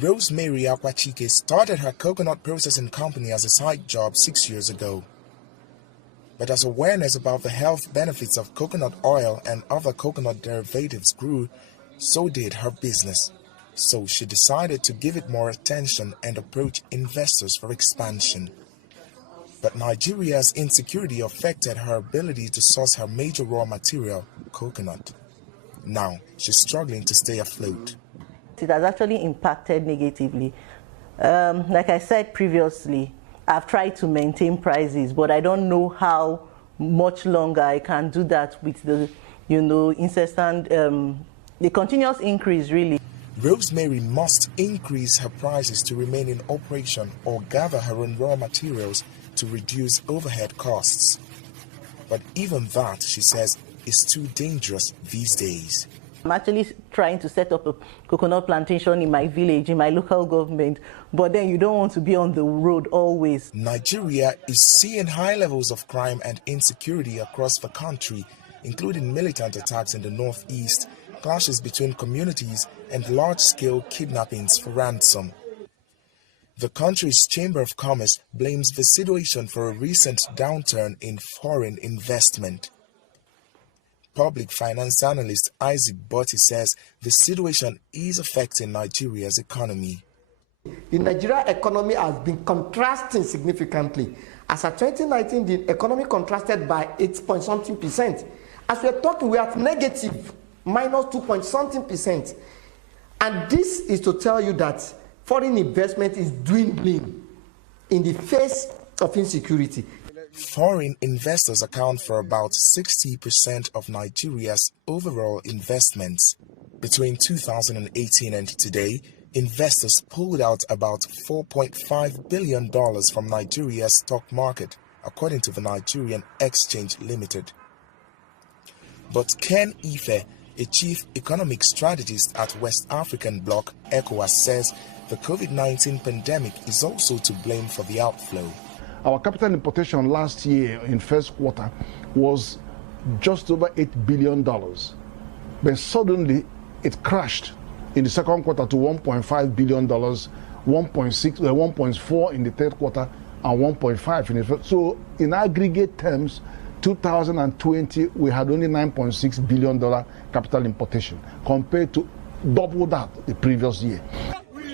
Rosemary Akwachike started her coconut processing company as a side job 6 years ago. But as awareness about the health benefits of coconut oil and other coconut derivatives grew, so did her business. So she decided to give it more attention and approach investors for expansion. But Nigeria's insecurity affected her ability to source her major raw material, coconut. Now, she's struggling to stay afloat. It has actually impacted negatively. Like I said previously, I've tried to maintain prices, but I don't know how much longer I can do that with the, incessant, the continuous increase, really. Rosemary must increase her prices to remain in operation or gather her own raw materials to reduce overhead costs. But even that, she says, is too dangerous these days. I'm actually trying to set up a coconut plantation in my village, in my local government, but then you don't want to be on the road always. Nigeria is seeing high levels of crime and insecurity across the country, including militant attacks in the northeast, clashes between communities, and large-scale kidnappings for ransom. The country's Chamber of Commerce blames the situation for a recent downturn in foreign investment. Public finance analyst Isaac Botti says the situation is affecting Nigeria's economy. The Nigerian economy has been contrasting significantly. As of 2019, the economy contrasted by 8-point-something%. As we're talking, we have negative, minus 2-point-something%. And this is to tell you that foreign investment is dwindling in the face of insecurity. Foreign investors account for about 60% of Nigeria's overall investments. Between 2018 and today, investors pulled out about $4.5 billion from Nigeria's stock market, according to the Nigerian Exchange Limited. But Ken Ife, a chief economic strategist at West African bloc ECOWAS, says the COVID-19 pandemic is also to blame for the outflow. Our capital importation last year in first quarter was just over $8 billion. But suddenly it crashed in the second quarter to $1.5 billion, 1.4 in the third quarter, and 1.5 in the first. So in aggregate terms, 2020, we had only $9.6 billion capital importation compared to double that the previous year.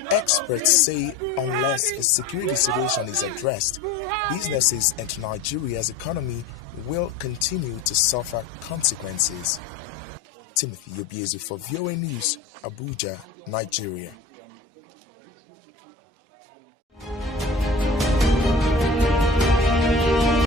Experts say unless the security situation is addressed, businesses and Nigeria's economy will continue to suffer consequences. Timothy Obiezu for VOA News, Abuja, Nigeria.